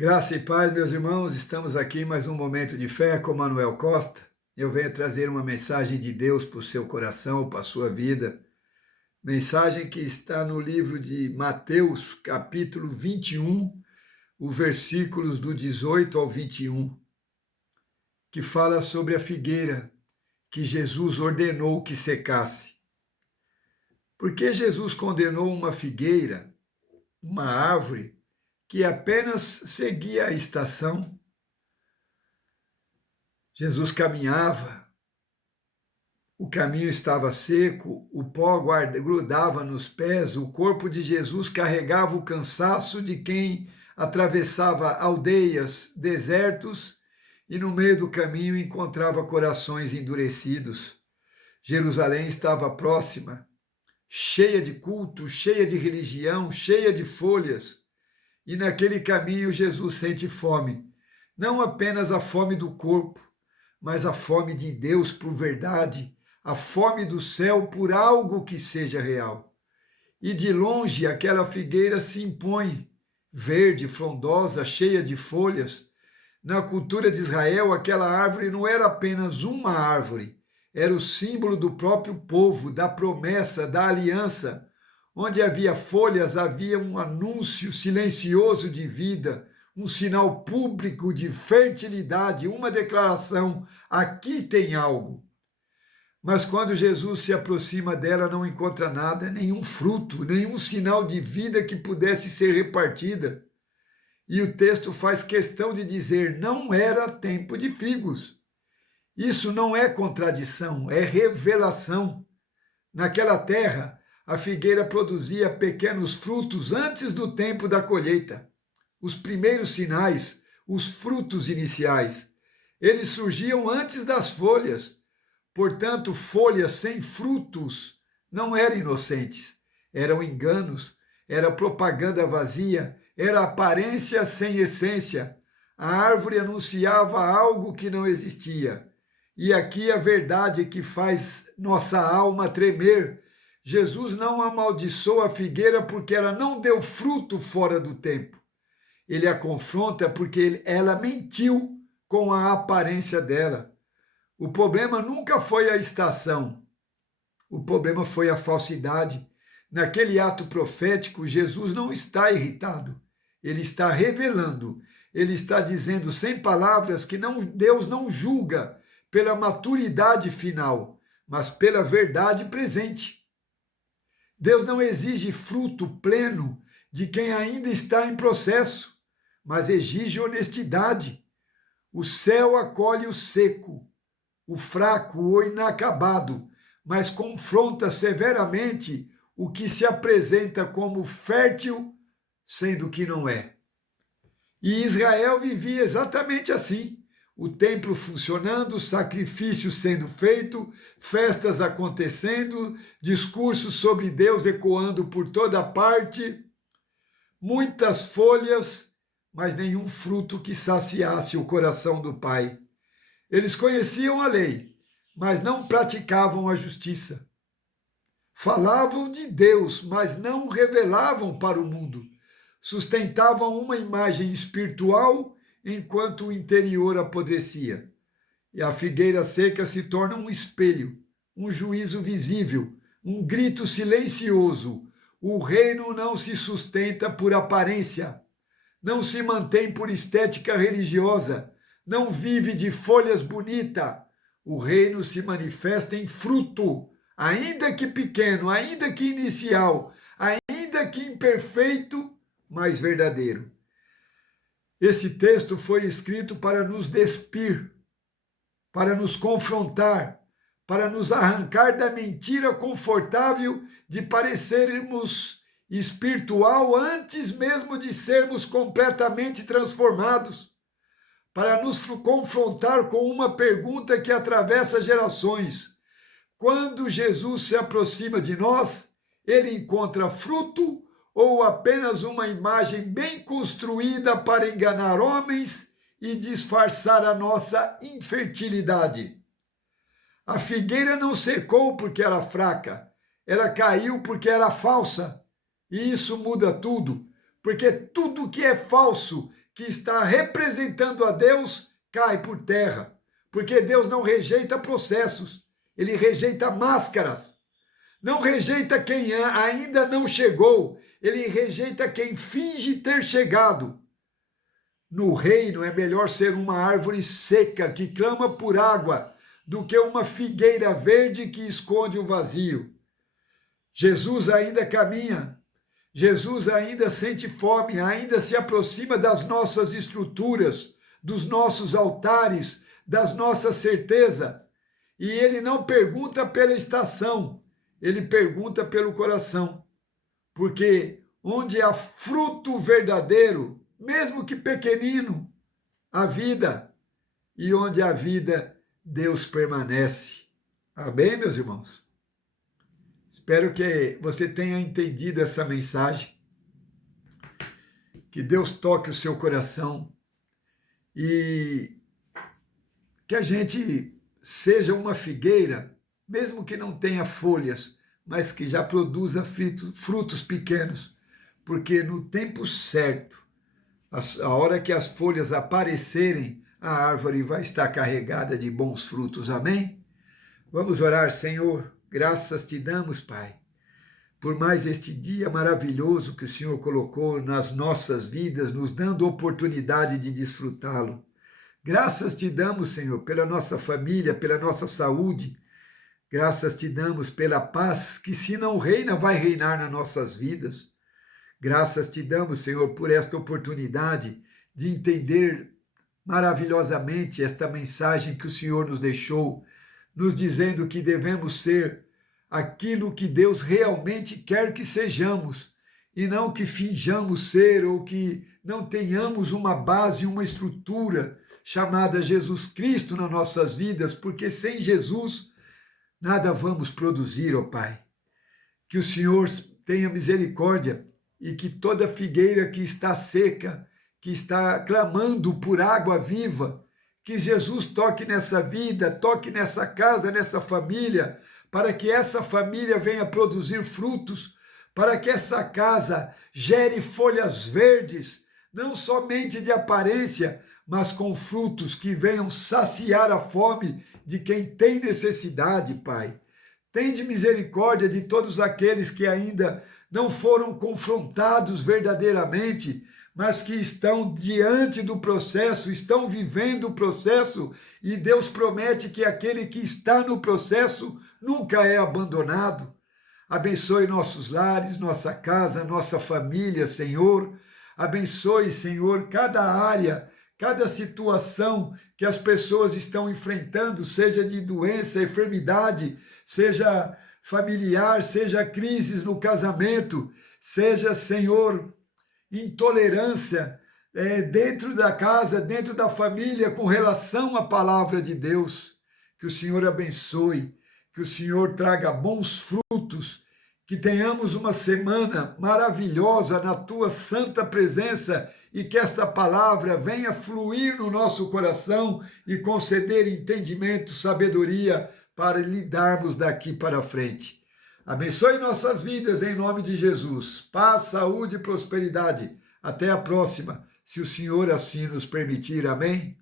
Graça e paz, meus irmãos, estamos aqui em mais um momento de fé com Manuel Costa. Eu venho trazer uma mensagem de Deus para o seu coração, para a sua vida. Mensagem que está no livro de Mateus, capítulo 21, os versículos do 18 ao 21, que fala sobre a figueira que Jesus ordenou que secasse. Por que Jesus condenou uma figueira, uma árvore, que apenas seguia a estação? Jesus caminhava, o caminho estava seco, o pó grudava nos pés, o corpo de Jesus carregava o cansaço de quem atravessava aldeias, desertos e no meio do caminho encontrava corações endurecidos. Jerusalém estava próxima, cheia de culto, cheia de religião, cheia de folhas. E naquele caminho Jesus sente fome, não apenas a fome do corpo, mas a fome de Deus por verdade, a fome do céu por algo que seja real. E de longe aquela figueira se impõe, verde, frondosa, cheia de folhas. Na cultura de Israel, aquela árvore não era apenas uma árvore, era o símbolo do próprio povo, da promessa, da aliança. Onde havia folhas, havia um anúncio silencioso de vida, um sinal público de fertilidade, uma declaração: aqui tem algo. Mas quando Jesus se aproxima dela, não encontra nada, nenhum fruto, nenhum sinal de vida que pudesse ser repartida. E o texto faz questão de dizer: não era tempo de figos. Isso não é contradição, é revelação. Naquela terra, a figueira produzia pequenos frutos antes do tempo da colheita. Os primeiros sinais, os frutos iniciais, eles surgiam antes das folhas. Portanto, folhas sem frutos não eram inocentes, eram enganos, era propaganda vazia, era aparência sem essência. A árvore anunciava algo que não existia. E aqui a verdade que faz nossa alma tremer. Jesus não amaldiçoa a figueira porque ela não deu fruto fora do tempo. Ele a confronta porque ela mentiu com a aparência dela. O problema nunca foi a estação, o problema foi a falsidade. Naquele ato profético, Jesus não está irritado, ele está revelando, ele está dizendo sem palavras que Deus não julga pela maturidade final, mas pela verdade presente. Deus não exige fruto pleno de quem ainda está em processo, mas exige honestidade. O céu acolhe o seco, o fraco, o inacabado, mas confronta severamente o que se apresenta como fértil, sendo que não é. E Israel vivia exatamente assim. O templo funcionando, sacrifício sendo feito, festas acontecendo, discursos sobre Deus ecoando por toda parte, muitas folhas, mas nenhum fruto que saciasse o coração do Pai. Eles conheciam a lei, mas não praticavam a justiça. Falavam de Deus, mas não revelavam para o mundo. Sustentavam uma imagem espiritual enquanto o interior apodrecia. E a figueira seca se torna um espelho, um juízo visível, um grito silencioso. O reino não se sustenta por aparência, não se mantém por estética religiosa, não vive de folhas bonitas. O reino se manifesta em fruto, ainda que pequeno, ainda que inicial, ainda que imperfeito, mas verdadeiro. Esse texto foi escrito para nos despir, para nos confrontar, para nos arrancar da mentira confortável de parecermos espiritual antes mesmo de sermos completamente transformados, para nos confrontar com uma pergunta que atravessa gerações. Quando Jesus se aproxima de nós, ele encontra fruto ou apenas uma imagem bem construída para enganar homens e disfarçar a nossa infertilidade? A figueira não secou porque era fraca, ela caiu porque era falsa. E isso muda tudo, porque tudo que é falso que está representando a Deus cai por terra, porque Deus não rejeita processos, ele rejeita máscaras. Não rejeita quem ainda não chegou, ele rejeita quem finge ter chegado. No reino é melhor ser uma árvore seca que clama por água do que uma figueira verde que esconde o vazio. Jesus ainda caminha, Jesus ainda sente fome, ainda se aproxima das nossas estruturas, dos nossos altares, das nossas certezas. E ele não pergunta pela estação, ele pergunta pelo coração. Porque onde há fruto verdadeiro, mesmo que pequenino, há vida. E onde há vida, Deus permanece. Amém, meus irmãos? Espero que você tenha entendido essa mensagem. Que Deus toque o seu coração e que a gente seja uma figueira, mesmo que não tenha folhas, mas que já produza frutos pequenos, porque no tempo certo, a hora que as folhas aparecerem, a árvore vai estar carregada de bons frutos. Amém? Vamos orar. Senhor, graças te damos, Pai, por mais este dia maravilhoso que o Senhor colocou nas nossas vidas, nos dando oportunidade de desfrutá-lo. Graças te damos, Senhor, pela nossa família, pela nossa saúde. Graças te damos pela paz que, se não reina, vai reinar nas nossas vidas. Graças te damos, Senhor, por esta oportunidade de entender maravilhosamente esta mensagem que o Senhor nos deixou, nos dizendo que devemos ser aquilo que Deus realmente quer que sejamos, e não que finjamos ser ou que não tenhamos uma base, uma estrutura chamada Jesus Cristo nas nossas vidas, porque sem Jesus nada vamos produzir, ó Pai. Que o Senhor tenha misericórdia e que toda figueira que está seca, que está clamando por água viva, que Jesus toque nessa vida, toque nessa casa, nessa família, para que essa família venha produzir frutos, para que essa casa gere folhas verdes, não somente de aparência, mas com frutos que venham saciar a fome de quem tem necessidade, Pai. Tende misericórdia de todos aqueles que ainda não foram confrontados verdadeiramente, mas que estão diante do processo, estão vivendo o processo, e Deus promete que aquele que está no processo nunca é abandonado. Abençoe nossos lares, nossa casa, nossa família, Senhor. Abençoe, Senhor, cada área, cada situação que as pessoas estão enfrentando, seja de doença, enfermidade, seja familiar, seja crises no casamento, seja, Senhor, intolerância dentro da casa, dentro da família, com relação à palavra de Deus. Que o Senhor abençoe, que o Senhor traga bons frutos, que tenhamos uma semana maravilhosa na tua santa presença e que esta palavra venha fluir no nosso coração e conceder entendimento, sabedoria para lidarmos daqui para frente. Abençoe nossas vidas em nome de Jesus. Paz, saúde e prosperidade. Até a próxima, se o Senhor assim nos permitir. Amém?